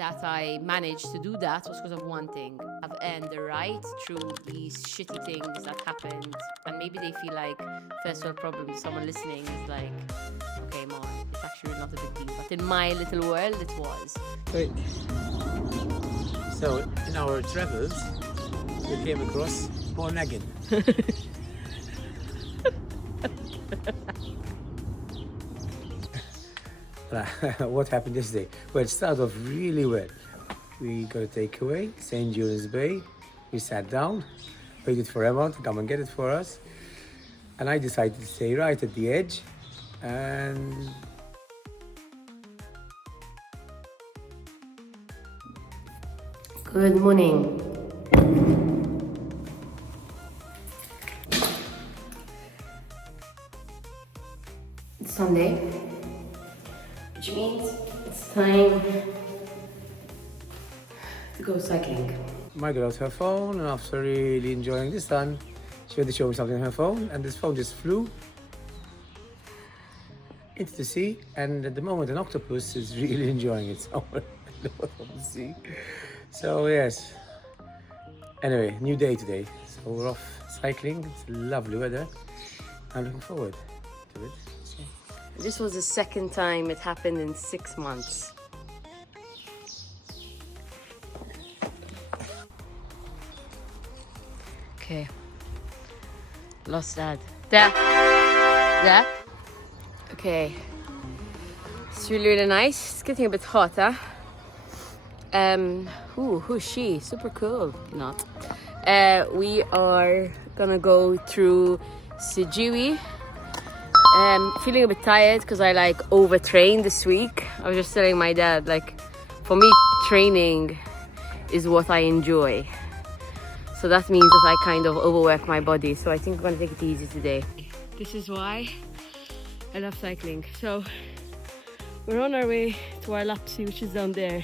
that I managed to do that was because of one thing. I've earned the right through these shitty things that happened. And maybe they feel like first world problems, someone listening is like, okay, Mom, it's actually not a big deal. But in my little world, it was. Wait. So, in our travels, we came across Bornaggin. What happened this day? Well, it started off really well. We got a takeaway, St. Julian's Bay. We sat down, waited for Emma to come and get it for us. And I decided to stay right at the edge. And Good morning. It's Sunday, which means it's time to go cycling. my girl has her phone, and after really enjoying the sun, she had to show me something on her phone, and this phone just flew into the sea. And at the moment, an octopus is really enjoying it somewhere at the bottom of the sea. So yes. Anyway, new day today. So we're off cycling. It's lovely weather. I'm looking forward to it. So, This was the second time it happened in 6 months. Okay. Lost Dad. There. There. Okay. It's really, really nice. It's getting a bit hotter. Who's she? Super cool. Not. We are gonna go through Sijiwi. Feeling a bit tired because I like overtrained this week. I was just telling my dad, like, for me, training is what I enjoy. So that means that I kind of overwork my body. So I think I'm gonna take it easy today. This is why I love cycling. So we're on our way to our Lapsi, which is down there.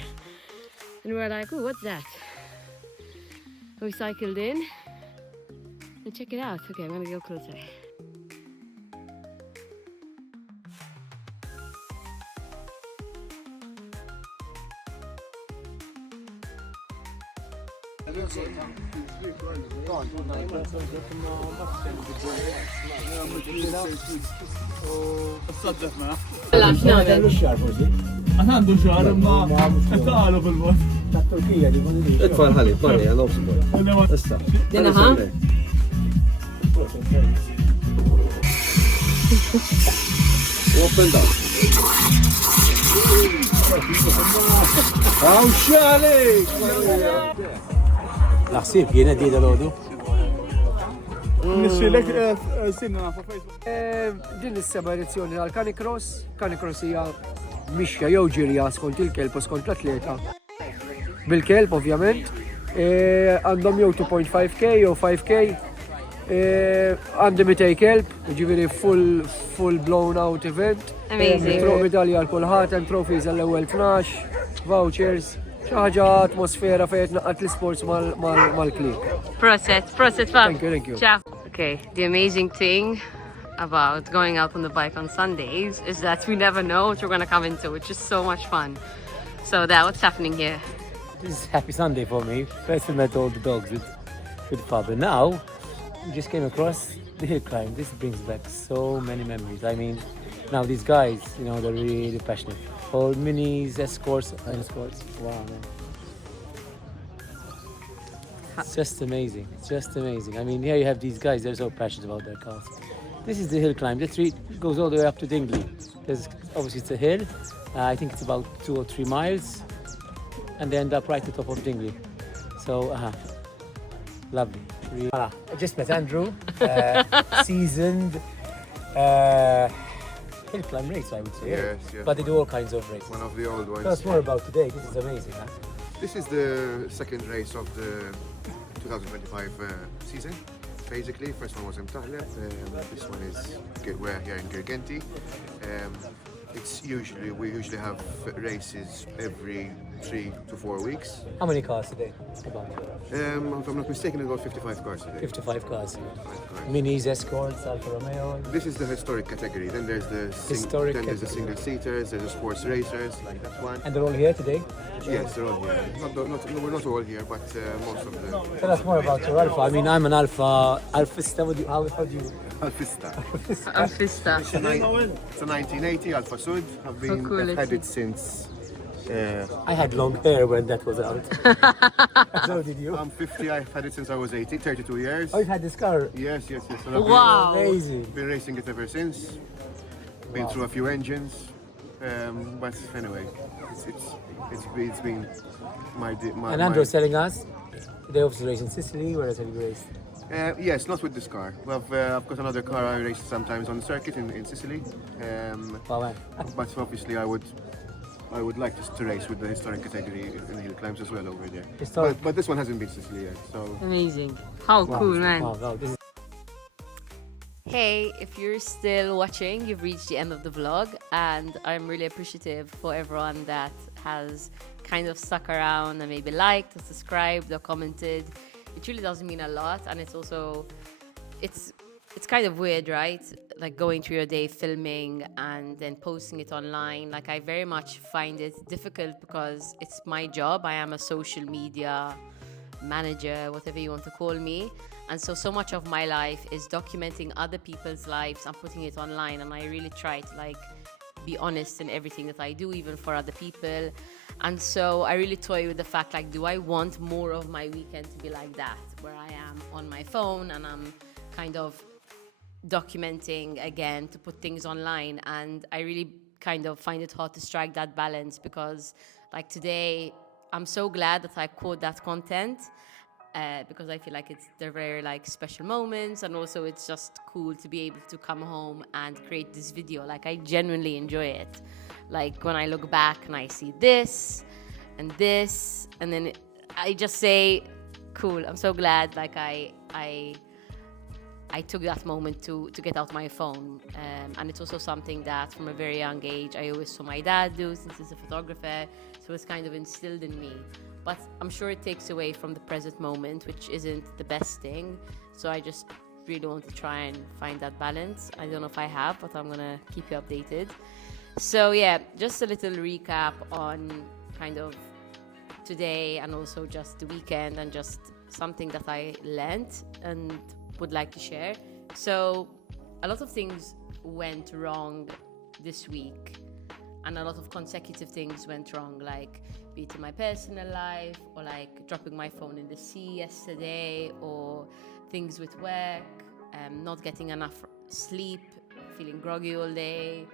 And we're like, oh, what's that? We cycled in and check it out. Okay, I'm gonna go closer. Għandu xar ma taħlu fil-bot. Itfall ħalli, parri, għal obsbor. Issa. Dina ħa? Open down. Għaw xalik! Naħsib jiena d-dida l-ħodu. Nixxilek sinna fuq Facebook. Din is-seba' edizzjoni tal-Canicross. Canicross hija mixja jew ġirja skont il-kelb u skont l-atleta. Bil-kelb ovvjament. Għandhom jew 2.5k jew 5k. Għandi 200 kelb, ġifieri full blown out event. Amazing. Troq medalja għal kulħadd, hemm trophies għall-ewwel 12, vouchers. Xi ħaġa atmosfera fejn naqqat l-isports mal-klik. Proset, fam. Thank you. Ciao. Okay, the amazing thing about going out on the bike on Sundays is that we never know what we're gonna come into, which is so much fun. So what's happening here? This is happy Sunday for me. First we met all the dogs with Pub, and now we just came across the hill climb. This brings back so many memories. I mean, now these guys, you know, they're really passionate. All minis, escorts. Wow, man. It's just amazing. It's just amazing. I mean, here you have these guys, they're so passionate about their cars. This is the hill climb. The tree goes all the way up to Dingley. Obviously it's a hill. I think it's about 2 or 3 miles. And they end up right at the top of Dingley. So, lovely. Really. I just met Andrew, seasoned hill climb race, I would say. Yes, yeah. But they do all kinds of races. One of the old ones. Tell us more about today. This is amazing, huh? This is the second race of the 2025 season. Basically, first one was in Tahleb. This one is we're here in Girgenti. We usually have races every 3 to 4 weeks. How many cars today? About If I'm not mistaken, about 55 cars today. 55 cars. 55 cars. Minis, Escorts, Alfa Romeo. This is the historic category. Then there's the Historic there's the category. single seaters. There's the sports racers, like that one. And they're all here today? Yes, they're all here. No, we're not all here, but most of them. Tell us more about your Alfa. I mean, I'm an Alfa. Alfista, how do you... Alfista. Alfista. It's a 1980 Alfa Sud. cool I've had it it since. I had long hair when that was out. So did you? I'm 50. I've had it since I was 18, 32 years. Oh, you've had this car? Yes. So I've Wow. Amazing. been racing it ever since. Been through a few engines. But anyway, it's been my And Andrew's telling us, they obviously race in Sicily, where else have you raced? yes, not with this car. I've got another car I race sometimes on the circuit in Sicily. Wow, man. But obviously I would like to race with the historic category in the hill climbs as well over there. Historic. But this one hasn't been Sicily yet, so Amazing. How cool, man. Wow, wow, this is Hey, if you're still watching, you've reached the end of the vlog, and I'm really appreciative for everyone that has kind of stuck around and maybe liked or subscribed or commented. It really does mean a lot, and it's also it's kind of weird, right? Like going through your day filming and then posting it online. Like I very much find it difficult because it's my job. I am a social media manager, whatever you want to call me. And so much of my life is documenting other people's lives and putting it online. And I really try to like be honest in everything that I do, even for other people. And so I really toy with the fact, like, do I want more of my weekend to be like that, where I am on my phone and I'm kind of documenting again to put things online. And I really kind of find it hard to strike that balance, because like today, I'm so glad that I caught that content. Because I feel like they're very like special moments, and also it's just cool to be able to come home and create this video. Like I genuinely enjoy it. Like when I look back and I see this, and then I just say, cool. I'm so glad. Like I took that moment to get out my phone, and it's also something that from a very young age I always saw my dad do, since he's a photographer. So it's kind of instilled in me. But I'm sure it takes away from the present moment, which isn't the best thing. So I just really want to try and find that balance. I don't know if I have, but I'm gonna keep you updated. So yeah, just a little recap on kind of today, and also just the weekend, and just something that I learned and would like to share. So a lot of things went wrong this week, and a lot of consecutive things went wrong, like be it in my personal life, or like dropping my phone in the sea yesterday, or things with work, not getting enough sleep, feeling groggy all day.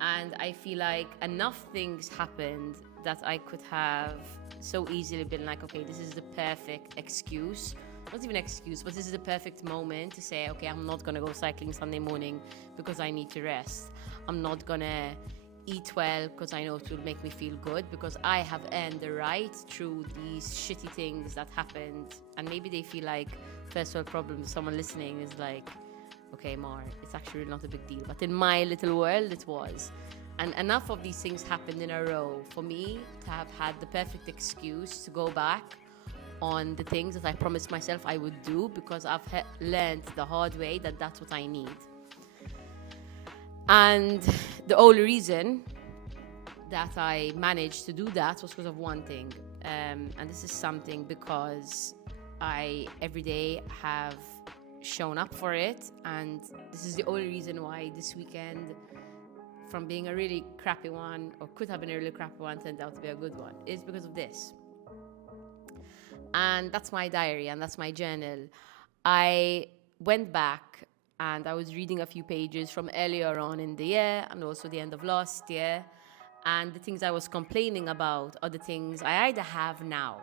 And I feel like enough things happened that I could have so easily been like, okay, this is the perfect excuse. Not even excuse, but this is the perfect moment to say, okay, I'm not gonna go cycling Sunday morning because I need to rest. I'm not gonna eat well because I know it will make me feel good, because I have earned the right through these shitty things that happened. And maybe they feel like first world problems. Someone listening is like, okay, Mar, it's actually not a big deal. But in my little world, it was. And enough of these things happened in a row for me to have had the perfect excuse to go back on the things that I promised myself I would do, because I've learned the hard way that that's what I need. And the only reason that I managed to do that was because of one thing. And this is something because I every day have shown up for it. And this is the only reason why this weekend, from being a really crappy one, or could have been a really crappy one, turned out to be a good one, is because of this. And that's my diary, and that's my journal. I went back and I was reading a few pages from earlier on in the year, and also the end of last year. And the things I was complaining about are the things I either have now.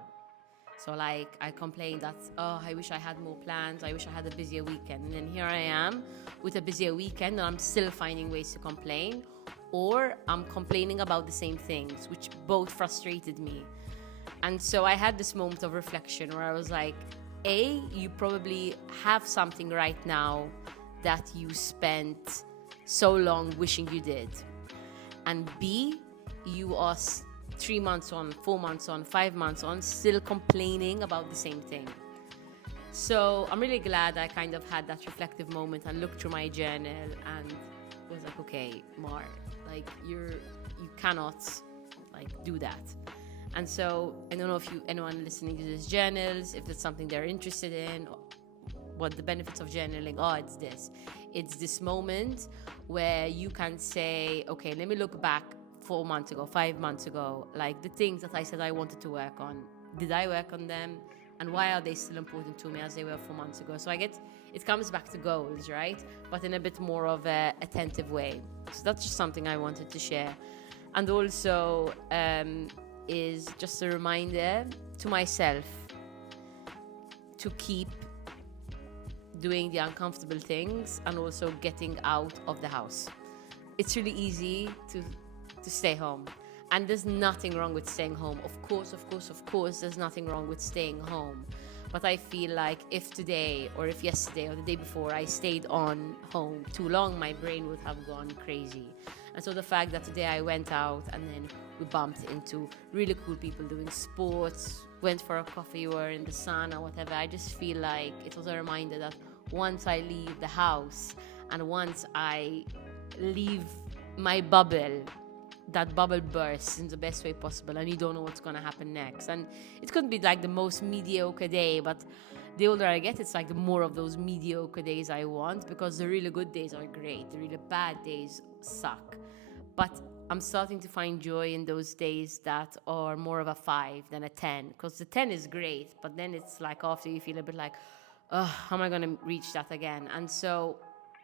So like I complained that, oh, I wish I had more plans. I wish I had a busier weekend. And then here I am with a busier weekend, and I'm still finding ways to complain. Or I'm complaining about the same things, which both frustrated me. And so I had this moment of reflection where I was like, A, you probably have something right now that you spent so long wishing you did. And B, you are 3 months on, 4 months on, 5 months on, still complaining about the same thing. So I'm really glad I kind of had that reflective moment and looked through my journal and was like, okay, Mar, like you cannot like do that. And so I don't know if anyone listening to these journals, if it's something they're interested in, what the benefits of journaling are. It's this moment where you can say, okay, let me look back 4 months ago, 5 months ago, like the things that I said I wanted to work on. Did I work on them? And why are they still important to me as they were 4 months ago? So it comes back to goals, right? But in a bit more of a attentive way. So that's just something I wanted to share. And also is just a reminder to myself to keep doing the uncomfortable things and also getting out of the house. It's really easy to stay home. And there's nothing wrong with staying home. Of course, there's nothing wrong with staying home. But I feel like if today or if yesterday or the day before I stayed on home too long, my brain would have gone crazy. And so the fact that today I went out and then we bumped into really cool people doing sports, went for a coffee or in the sun or whatever, I just feel like it was a reminder that once I leave the house and once I leave my bubble, that bubble bursts in the best way possible and you don't know what's going to happen next. And it could be like the most mediocre day, but the older I get, it's like the more of those mediocre days I want, because the really good days are great, the really bad days suck. But I'm starting to find joy in those days that are more of a 5 than a 10, because the 10 is great, but then it's like after you feel a bit like, oh, how am I going to reach that again? And so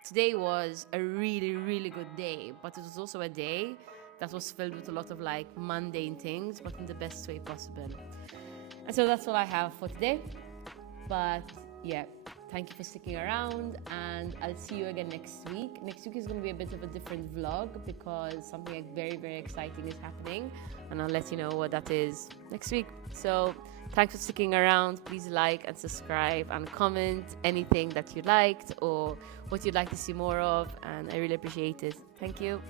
today was a really, really good day, but it was also a day that was filled with a lot of like mundane things, but in the best way possible. And so that's all I have for today. But yeah, thank you for sticking around, and I'll see you again next week. Next week is going to be a bit of a different vlog because something like very, very exciting is happening, and I'll let you know what that is next week. So thanks for sticking around. Please like and subscribe and comment anything that you liked or what you'd like to see more of, and I really appreciate it. Thank you.